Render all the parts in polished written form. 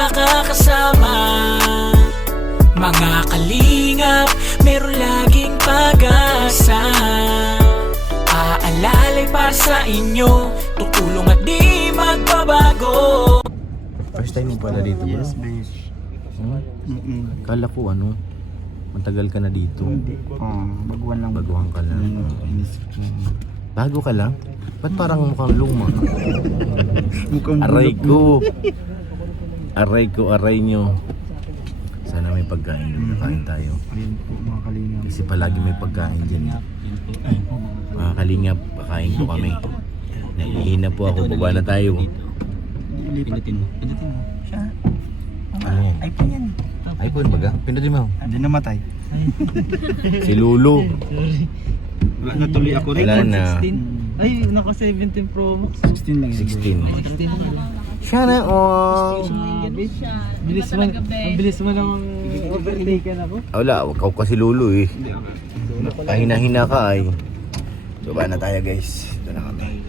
makakasama. Mga kalingap, meron laging pag-asa. Aalalay para sa inyo, tutulong at di magbabago. First time mo pala dito, bro? Yes, besh. Kala ko matagal ka na dito. Hindi. Baguhan lang. Baguhan ka lang. Bago ka lang? Ba't parang mukhang luma? Aray ko! Aray nyo. Sana may pagkain doon. Kakain tayo. Ayun po mga kalingap. Kasi palagi may pagkain dyan. Mga kalingap, pakain po kami. Nahihina po ako. Baba na tayo. Pindutin mo. Siya. Ano yan? iPhone yan. iPhone baga? Pindutin mo. Hindi namatay. Si Lulu. Wala na tuloy ako rin. Wala na. 16. Ay, naka 17 Pro Max. 16 lang yun. 16. Siya na oh. Bilis mo, ang bilis mo namang overtaken ako. Wala, ikaw kasi Lulu eh. Kahina-hina ka ay. Baba na tayo guys. Ito na kami.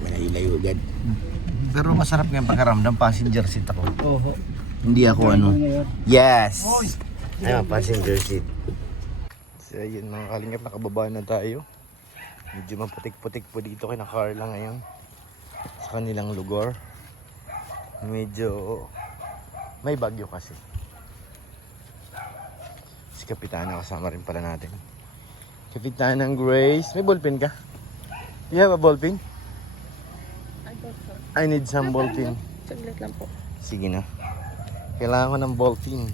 Malayo agad. Pero masarap nga yung pagkaramdam. Passenger seat ako. Oho. Hindi ako Yes! Ayun, passenger seat. So yun mga kalingap, nakababa na tayo. Medyo maputik-putik po dito kay Carla ngayon. Sa kanilang lugar. Medyo may bagyo kasi. Si Kapitana kasama rin pala natin. Kapitanang Grace. May ballpen ka? You have a ballpen? I need some ballpen. Saglit lang po. Sige na. Kailangan ko ng ballpen.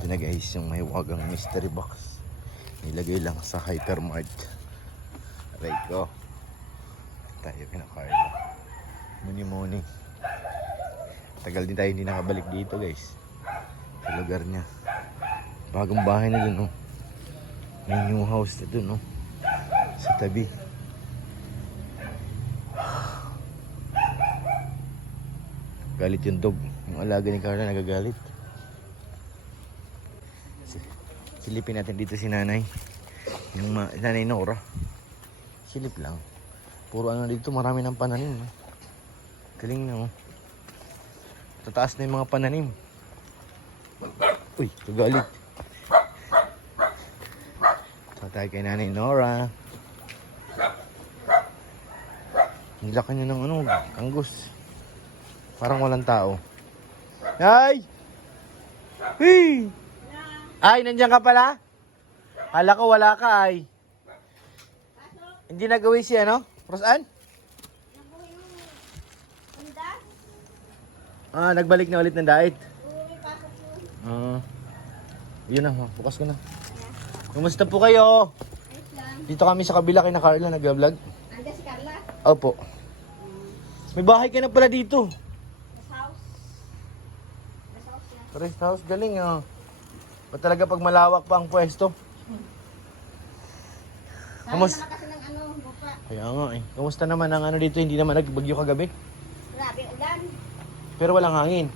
Ito na guys, yung may wagang mystery box. Nilagay lang sa hypermart. Aray ko. Tayo kinakarla. Muni-muni. Tagal din tayo hindi nakabalik dito guys. Sa lugar niya. Bagong bahay na dun oh. May new house na dun oh. Sa tabi. Galit yung dog. Yung alaga ni Carla nagagalit. Silipin natin dito si nanay. Yung nanay Nora. Silip lang. Puro dito, marami ng pananim. Galing na oh. Tataas na yung mga pananim. Uy, kagalit. Tatay kay nanay Nora. Nilakan niya ng kanggos. Parang walang tao. Ay! Hey! Ay, nandiyan ka pala? Hala ko wala ka ay. Hindi nagawin si Rosan? Nagbalik na ulit ng diet. Yun na, bukas ko na. Kumusta po kayo? Dito kami sa kabila kay na Carla nag-vlog. Andiyan si Carla? Opo. May bahay ka na pala dito. Rest house, galing Ba't talaga pag malawak pa ang pwesto? Kamusta? Naman kasi ng bupa. Kaya nga eh. Kamusta naman ang dito? Hindi naman nagbagyo kagabi? Grabe, ulan. Pero walang hangin.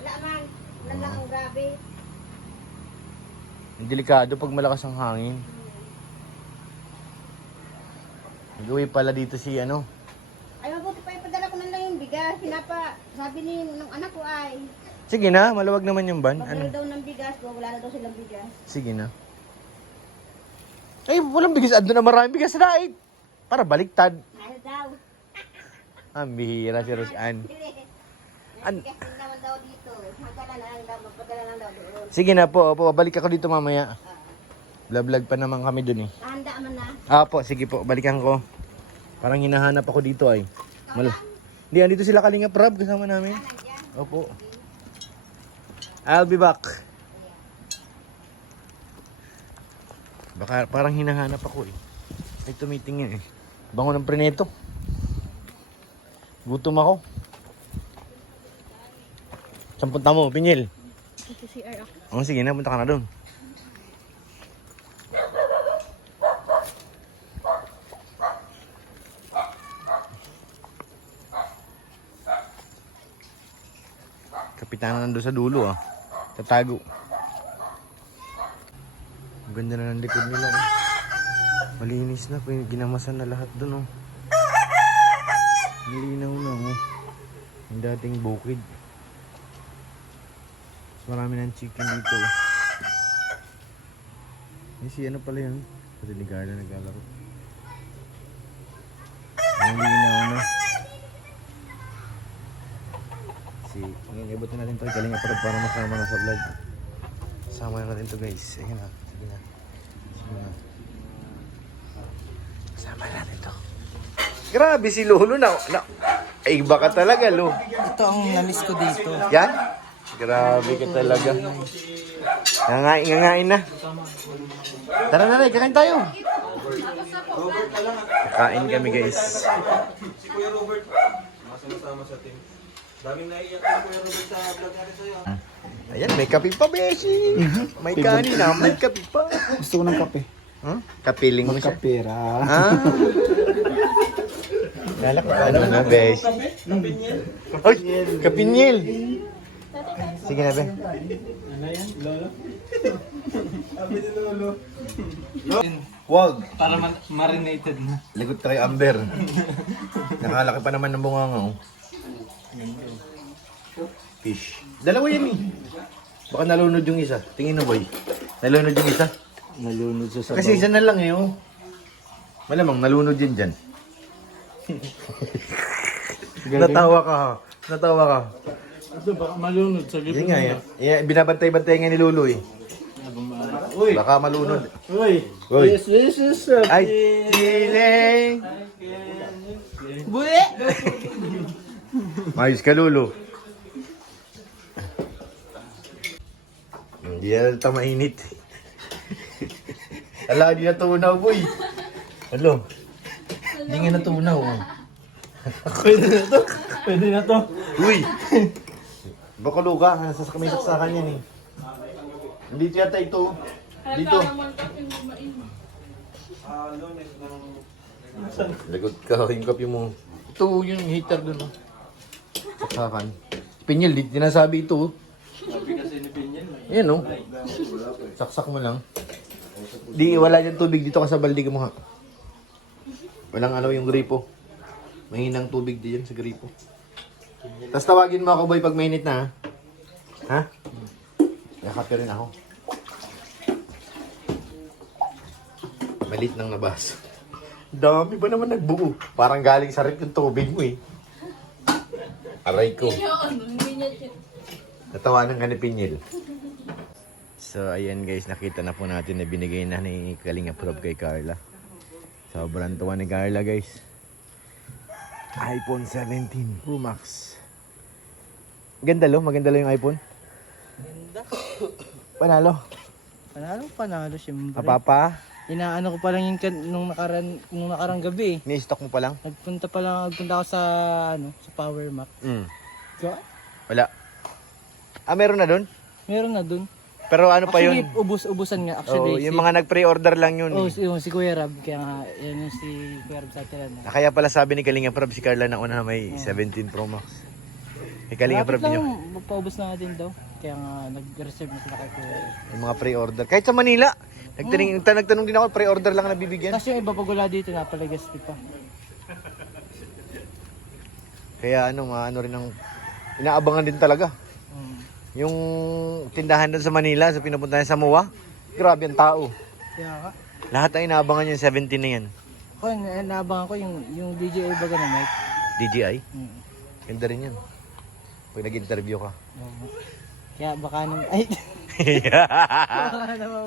Wala man. Ulan lang ang grabe. Delikado pag malakas ang hangin. Nag-uwi pala dito si Ay, mabuti pa ipadala ko na lang yung bigas. Sabi ng anak ko ay, sige na, maluwag naman yung van. magdala daw ng bigas. Wala na daw silang bigas. Sige na. Ay, walang bigas. Ando na maraming bigas na daig. Para baliktad. Ayaw daw. Ang bihira si Rosan. Bigas din naman daw dito. Magpadala lang daw doon. Sige na po, balik ako dito mamaya. Vlog pa naman kami dun eh. Handa man na. Po, sige po, balikan ko. Parang hinahanap ako dito ay. Hindi, andito sila Kalinga Prab kasama namin. Opo. I'll be back. Baka parang hinahanap ako eh. May tumitingin eh. Bango ng preneto. Gutom ako. Saan punta mo, Pinyel? CR ako. Sige na, punta ka na doon. Kapitana nandun sa dulo Tatago. Ang ganda na ng likod nila Malinis na, ginamasan na lahat dun Malinaw na Yung dating bukid. Marami ng chicken dito. Yung si ano pala yun? Pati ni Garla naglalaro. Ang linaw na. Ngayon, ibutin natin ito. Galing aparad para masama na sa vlog. Sama na natin ito guys. Ayun na. Sige na. Sige na. Sama natin ito. Grabe si Lolo na. Ay, iba ka talaga, Lo. Ito ang namiss ko dito. Yan? Grabe ka talaga. Ngangain na. Tara na rin, kakain tayo. Kakain kami guys. Si Kuya Robert, masama sa team. Daming naiiyak na Kuya Robert sa vlog natin sa'yo. Ayan, may kape pa, Beshi. May kanin na, may kape pa. Gusto ko ng kape. Huh? Kapiling mo siya. Kapera. Ah. Ano na, Beshi? Kapinyel. Ay, kapinyel. Sige na, Be. Ano yan? Lolo? Sabi ni Lolo. Wag. Para marinated na. Lagot ka kay Amber. Nakalaki pa naman ng bunganga, oh. Fish. Dalawa yan eh. Baka nalunod yung isa. Tingin na, boy. Nalunod yung isa. Nalunod sa sabaw. Kasi isa na lang eh, oh. Malamang nalunod yun dyan. Natawa ka, ha? Natawa ka. Ito baka malunod sa Yan nga, yan. Yeah, binabantay-bantay nga ni Lolo eh. Uy! Baka malunod. Uy! Uy. This is Ay, siling! Buli! Mayos ka, Lolo. Hindi na mainit. Ala, di natunaw, boy. Alo. Hindi nga natunaw. Oh. Pwede na to. Pwede na to. Uy! Baka luka, nasa kami saksakan yan eh. Dito yata ito. Dito. Lagot ka, yung kape mo. Ito yung heater dun. Oh. Saksakan. Pinyel, di tinasabi ito. Sabi kasi ni Pinyel. Yan oh. Saksak mo lang. Di, wala dyan tubig dito ka sa balde mo ha. Walang ano yung gripo. Mahinang tubig diyan sa gripo. Tapos tawagin mo ako boy pag mainit na ha. Ha? Nakape rin ako. Malit nang nabas. Dami ba naman nagbuo? Parang galing sa rep yung tubig mo eh. Aray ko. Natawanan ka ni Pinyel. So ayan guys, nakita na po natin na binigay na ni Kalinga Prab kay Carla. Sobrang tuwa ni Carla guys. iPhone 17 Pro Max. Ganda lo, maganda lo yung iPhone. Ganda. Panalo. Panalo syempre. Papa, Inaano ko pa lang yung nung nakarang gabi eh. ni-stock mo pa lang? Nagpunta ako sa sa Power Mac. So, Wala. Meron na doon? meron na dun. Pero ano pa Actually, yun? ubusan nga Oh, actually. yung mga nag-pre-order lang yun. Oh, yung si Kuya Rab, kaya nga, yan yung si Kuya Rab sa tira na. Kaya pala sabi ni Kalinga Prab si Carla na una na may 17 Pro Max. Kay Kalinga Prab Lapit nyo. lang, paubos na natin daw. Kaya nga, nag-reserve na sila kay Kuya Rab. Yung mga pre-order. Kahit sa Manila. Nagtanong din ako, pre-order lang na bibigyan. Kasi yung iba pag wala dito, napalagasti pa. Kaya ano rin ang inaabangan din talaga. Yung tindahan doon sa Manila, sa pinupuntahan sa MOA, grabe ang tao. Kaya nga. Lahat ang inaabangan yung 17 na yan. Ako, naabangan ko yung DJI baga na mic. DJI? Hmm. Ganda rin yan. Pag nag-interview ka. Kaya baka nung, ay,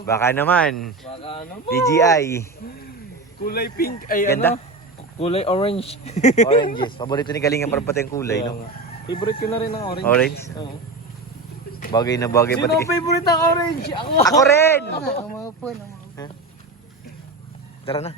Baka naman. baka ano DJI. kulay pink, ay Ganda. kulay orange. Oranges. Paborito ni Kalinga para pati yung kulay, no? Favorite ko na rin ang orange. Orange? Oo. Bagay na bagay Sino pati. ang favorite ang orange? Ako! Ako rin! Ang mga phone, Tara na.